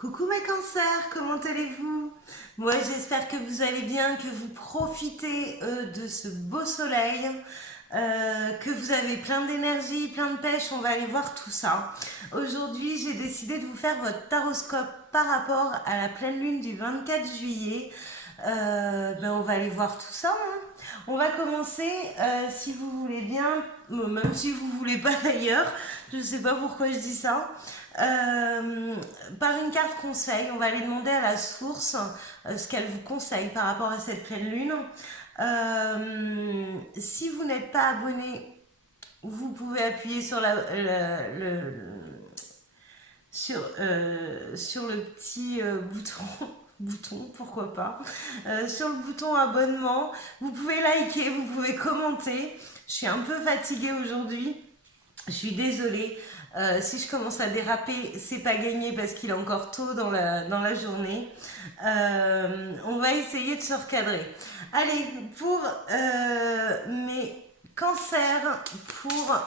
Coucou mes cancers, comment allez-vous? Moi j'espère que vous allez bien, que vous profitez de ce beau soleil, que vous avez plein d'énergie, plein de pêche, on va aller voir tout ça. Aujourd'hui j'ai décidé de vous faire votre taroscope par rapport à la pleine lune du 24 juillet. On va aller voir tout ça, hein. On va commencer, si vous voulez bien, même si vous voulez pas d'ailleurs, je sais pas pourquoi je dis ça. Par une carte conseil, on va aller demander à la source ce qu'elle vous conseille par rapport à cette pleine lune. Si vous n'êtes pas abonné, vous pouvez appuyer sur sur le petit bouton, pourquoi pas, sur le bouton abonnement. Vous pouvez liker, vous pouvez commenter. Je suis un peu fatiguée aujourd'hui. Je suis désolée. Si je commence à déraper, c'est pas gagné parce qu'il est encore tôt dans la journée. On va essayer de se recadrer. Allez, pour mes cancers, pour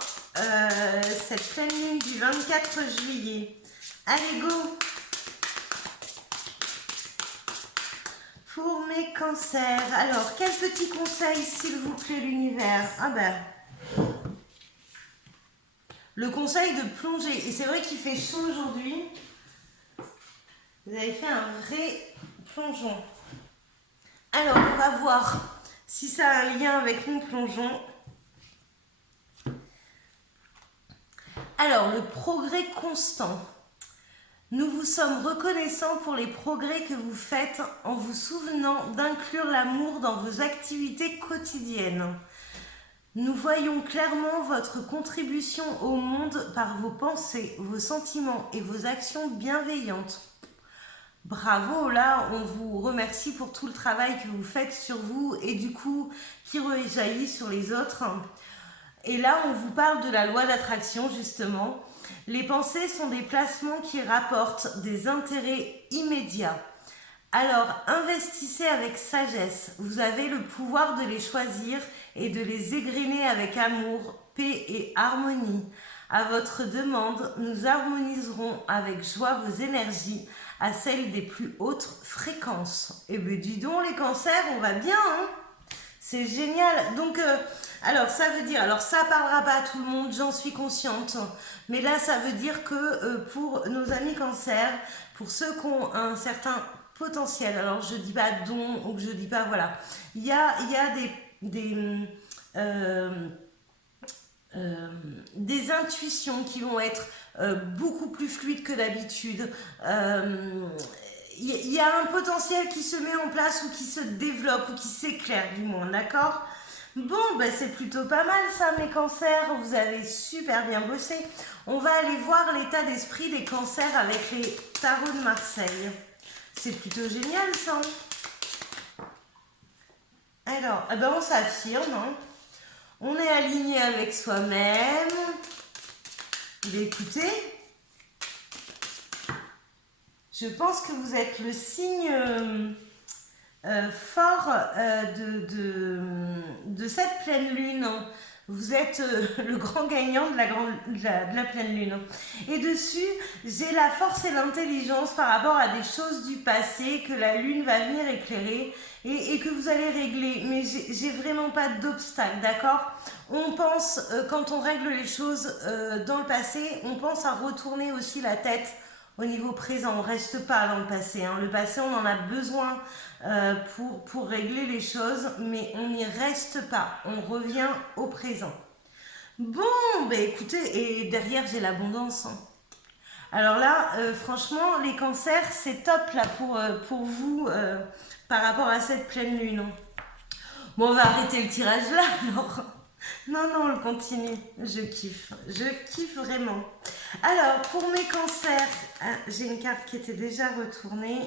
cette pleine lune du 24 juillet. Allez, go! Pour mes cancers, alors, quel petit conseil, s'il vous plaît, l'univers? Ah ben... Le conseil de plonger, et c'est vrai qu'il fait chaud aujourd'hui, vous avez fait un vrai plongeon. Alors, on va voir si ça a un lien avec mon plongeon. Alors, le progrès constant. Nous vous sommes reconnaissants pour les progrès que vous faites en vous souvenant d'inclure l'amour dans vos activités quotidiennes. Nous voyons clairement votre contribution au monde par vos pensées, vos sentiments et vos actions bienveillantes. Bravo, là, on vous remercie pour tout le travail que vous faites sur vous et du coup, qui rejaillit sur les autres. Et là, on vous parle de la loi d'attraction, justement. Les pensées sont des placements qui rapportent des intérêts immédiats. Alors, investissez avec sagesse. Vous avez le pouvoir de les choisir et de les égrener avec amour, paix et harmonie. À votre demande, nous harmoniserons avec joie vos énergies à celles des plus hautes fréquences. Eh bien, dis donc, les cancers, on va bien, hein? C'est génial. Donc, alors, ça veut dire, alors ça parlera pas à tout le monde, j'en suis consciente. Mais là, ça veut dire que pour nos amis cancers, pour ceux qui ont un certain potentiel, alors je dis pas don ou je dis pas, voilà, il y a euh, des intuitions qui vont être beaucoup plus fluides que d'habitude. Il y a un potentiel qui se met en place ou qui se développe ou qui s'éclaire du moins, d'accord? Bon, ben c'est plutôt pas mal ça, mes cancers, vous avez super bien bossé. On va aller voir l'état d'esprit des cancers avec les tarots de Marseille. C'est plutôt génial ça. Alors, eh ben on s'affirme, hein. On est aligné avec soi-même. Écoutez, je pense que vous êtes le signe fort de cette pleine lune. Vous êtes le grand gagnant de la pleine lune. Et dessus, j'ai la force et l'intelligence par rapport à des choses du passé que la lune va venir éclairer et que vous allez régler. Mais j'ai vraiment pas d'obstacle, d'accord? On pense, quand on règle les choses dans le passé, on pense à retourner aussi la tête au niveau présent. On reste pas dans le passé, hein. Le passé, on en a besoin pour régler les choses, mais on n'y reste pas. On revient au présent. Bon, ben écoutez, et derrière, j'ai l'abondance, hein. Alors là, franchement, les cancers, c'est top là pour vous par rapport à cette pleine lune. Bon, on va arrêter le tirage là alors. Non, non, on le continue. Je kiffe vraiment. Alors, pour mes cancers, j'ai une carte qui était déjà retournée.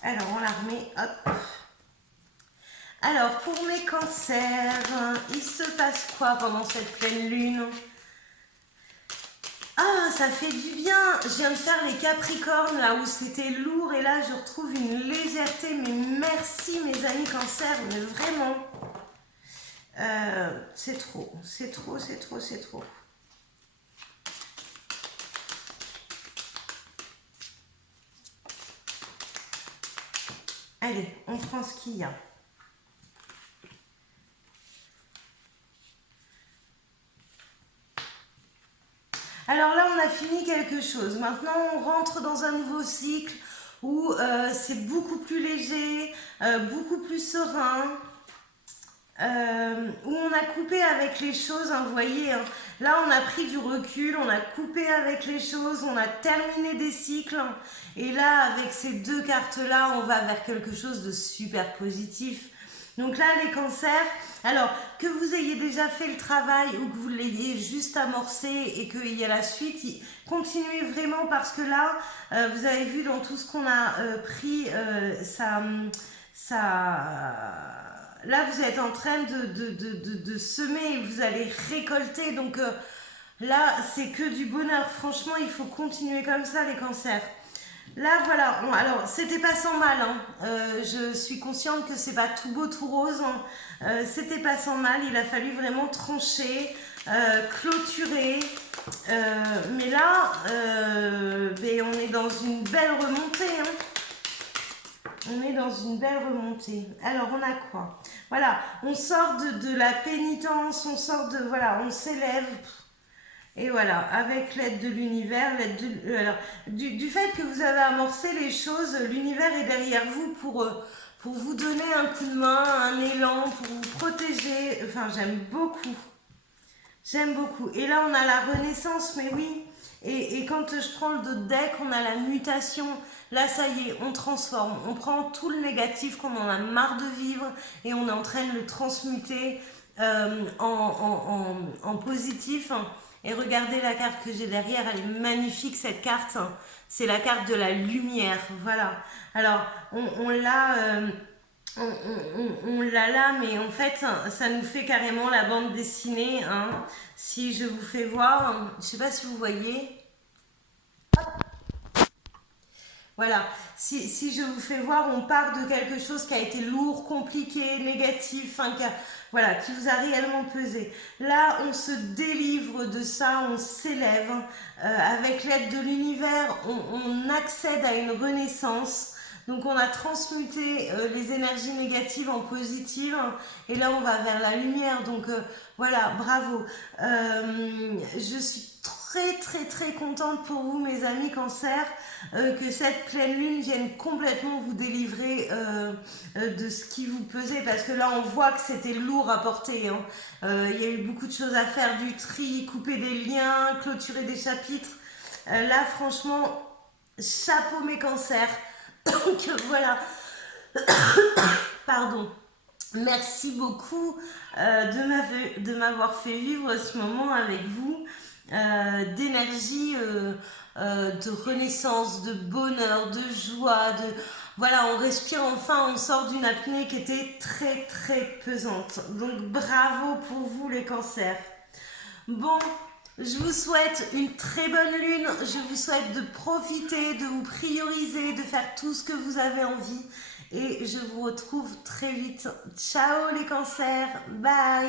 Alors, on la remet, hop. Alors, pour mes cancers, il se passe quoi pendant cette pleine lune? Ah, ça fait du bien. Je viens de faire les capricornes, là où c'était lourd, et là, je retrouve une légèreté. Mais merci, mes amis cancers, mais vraiment. C'est trop, c'est trop, c'est trop, c'est trop. Allez, on prend ce qu'il y a. Alors là, on a fini quelque chose. Maintenant, on rentre dans un nouveau cycle où c'est beaucoup plus léger, beaucoup plus serein, où on a coupé avec les choses, hein, vous voyez, hein. Là on a pris du recul, on a coupé avec les choses, on a terminé des cycles, et là avec ces deux cartes là on va vers quelque chose de super positif. Donc là les cancers, alors que vous ayez déjà fait le travail ou que vous l'ayez juste amorcé et qu'il y a la suite, continuez vraiment, parce que là vous avez vu dans tout ce qu'on a pris, là vous êtes en train de semer et vous allez récolter, donc là c'est que du bonheur. Franchement il faut continuer comme ça les cancers. Là voilà, bon, alors c'était pas sans mal, hein. Je suis consciente que c'est pas tout beau tout rose, hein. C'était pas sans mal, il a fallu vraiment trancher, clôturer, mais là ben, on est dans une belle remontée, hein. On est dans une belle remontée. Alors, on a quoi? Voilà, on sort de la pénitence, on sort de... Voilà, on s'élève. Et voilà, avec l'aide de l'univers, alors, du fait que vous avez amorcé les choses, l'univers est derrière vous pour vous donner un coup de main, un élan, pour vous protéger. Enfin, j'aime beaucoup. J'aime beaucoup. Et là, on a la renaissance, mais oui. Et quand je prends le dos de deck, on a la mutation. Là, ça y est, on transforme. On prend tout le négatif qu'on en a marre de vivre et on est en train de le transmuter en positif. Et regardez la carte que j'ai derrière, elle est magnifique cette carte. C'est la carte de la lumière. Voilà. Alors, on l'a... on l'a là, mais en fait, ça nous fait carrément la bande dessinée, hein. Si je vous fais voir, je sais pas si vous voyez. Voilà, si je vous fais voir, on part de quelque chose qui a été lourd, compliqué, négatif, hein, voilà, qui vous a réellement pesé. Là, on se délivre de ça, on s'élève. Avec l'aide de l'univers, on accède à une renaissance. Donc on a transmuté les énergies négatives en positives, et là on va vers la lumière. Donc voilà, bravo. Je suis très contente pour vous mes amis cancer, que cette pleine lune vienne complètement vous délivrer de ce qui vous pesait, parce que là on voit que c'était lourd à porter, hein. Il y a eu beaucoup de choses à faire, du tri, couper des liens, clôturer des chapitres. Là franchement, chapeau mes cancers. Donc voilà, pardon. Merci beaucoup de m'avoir fait vivre ce moment avec vous, d'énergie, de renaissance, de bonheur, de joie, voilà, on respire enfin, on sort d'une apnée qui était très pesante. Donc bravo pour vous les cancers. Bon, je vous souhaite une très bonne lune, je vous souhaite de profiter, de vous prioriser, de faire tout ce que vous avez envie, et je vous retrouve très vite. Ciao les cancers, bye.